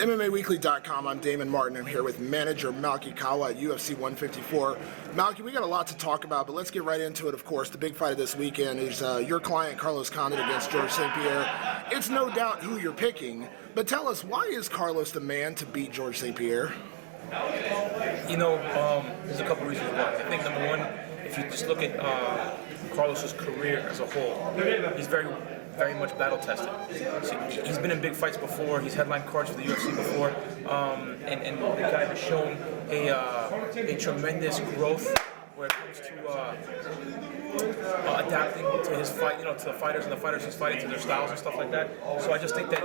MMAWeekly.com. I'm Damon Martin. I'm here with manager Malki Kawa at UFC 154. Malki, we got a lot to talk about, but let's get right into it. Of course, the big fight of this weekend is your client Carlos Condit against George St-Pierre. It's no doubt who you're picking, but tell us, why is Carlos the man to beat George St-Pierre? There's a couple reasons why. I think number one, if you just look at Carlos's career as a whole, he's very much battle tested. So he's been in big fights before. He's headlined cards for the UFC before, and the guy has shown a tremendous growth when it comes to adapting to his fight, to the fighters and the fighters he's fighting, to their styles and stuff like that. So I just think that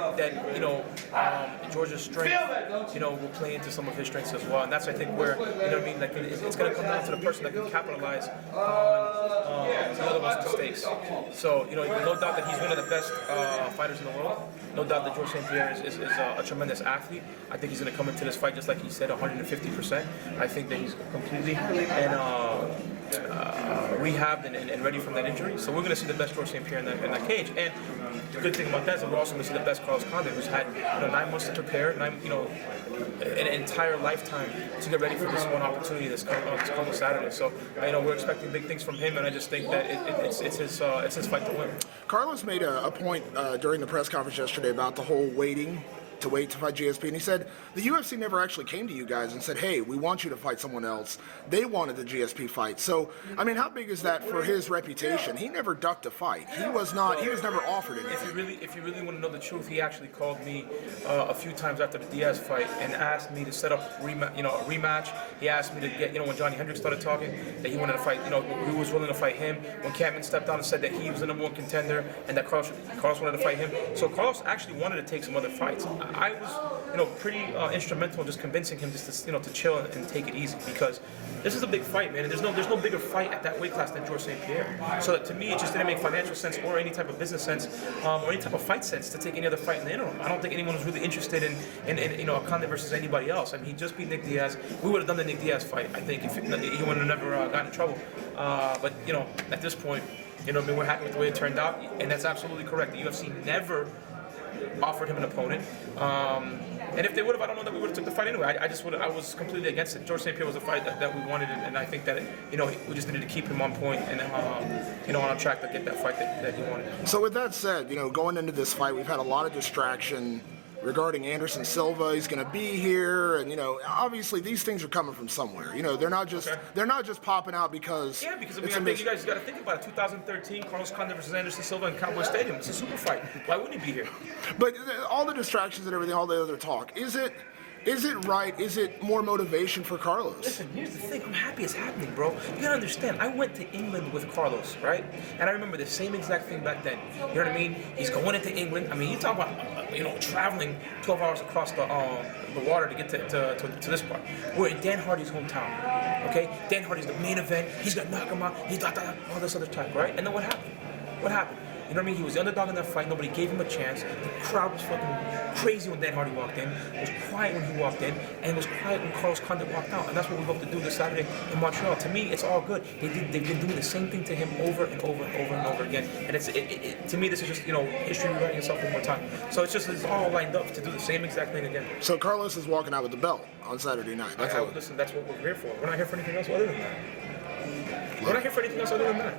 George's strength, will play into some of his strengths as well. And that's, I think, where, like it's going to come down to the person that can capitalize on the other one's mistakes. So, no doubt that he's one of the best fighters in the world. No doubt that George St-Pierre is a tremendous athlete. I think he's going to come into this fight, just like he said, 150%. I think that he's completely rehabbed and ready from that injury. So we're going to see the best George St-Pierre in that cage. And the good thing about that is that we're also going to see the best Carlos Condit, who's had 9 months to prepare, an entire lifetime to get ready for this one opportunity this coming Saturday. So we're expecting big things from him, and I just think that it's his fight to win. Carlos made a point during the press conference yesterday about the whole waiting to fight GSP, and he said the UFC never actually came to you guys and said, hey, we want you to fight someone else. They wanted the GSP fight. So, how big is that for his reputation? He never ducked a fight. He was never offered anything. If you really want to know the truth, he actually called me a few times after the Diaz fight and asked me to set up a rematch. He asked me to get, when Johnny Hendricks started talking, that he wanted to fight, who was willing to fight him. When Cameron stepped down and said that he was the #1 contender and that Carlos wanted to fight him. So Carlos actually wanted to take some other fights. I was, pretty instrumental in just convincing him just to chill and take it easy, because this is a big fight, man, and there's no bigger fight at that weight class than George St-Pierre. So to me, it just didn't make financial sense or any type of business sense or any type of fight sense to take any other fight in the interim. I don't think anyone was really interested in a Condit versus anybody else. He just beat Nick Diaz. We would have done the Nick Diaz fight, I think, if he would have never gotten in trouble. But at this point, we're happy with the way it turned out, and that's absolutely correct. The UFC never offered him an opponent, and if they would have, I don't know that we would have took the fight anyway. I was completely against it. George St-Pierre was a fight that we wanted, and I think that we just needed to keep him on point and on track to get that fight that he wanted. So with that said, going into this fight, we've had a lot of distraction regarding Anderson Silva. He's going to be here, and obviously these things are coming from somewhere. They're not just popping out because I think you guys got to think about it. 2013, Carlos Condit versus Anderson Silva in Cowboy Stadium. It's a super fight. Why wouldn't he be here? But all the distractions and everything, all the other talk, is it right? Is it more motivation for Carlos? Listen, here's the thing. I'm happy it's happening, bro. You gotta understand. I went to England with Carlos, right? And I remember the same exact thing back then. You know what I mean? He's going into England. You talk about traveling 12 hours across the water to get to this part. We're in Dan Hardy's hometown. Okay? Dan Hardy's the main event. He's gonna knock him out. He's got all this other type, right? And then what happened? What happened? You know what I mean? He was the underdog in that fight. Nobody gave him a chance. The crowd was fucking crazy when Dan Hardy walked in. It was quiet when he walked in, and it was quiet when Carlos Condit walked out. And that's what we hope to do this Saturday in Montreal. To me, it's all good. They've been doing the same thing to him over and over and over and over again. And to me, this is just history rewriting itself one more time. So it's all lined up to do the same exact thing again. So Carlos is walking out with the belt on Saturday night. Listen, that's what we're here for. We're not here for anything else other than that.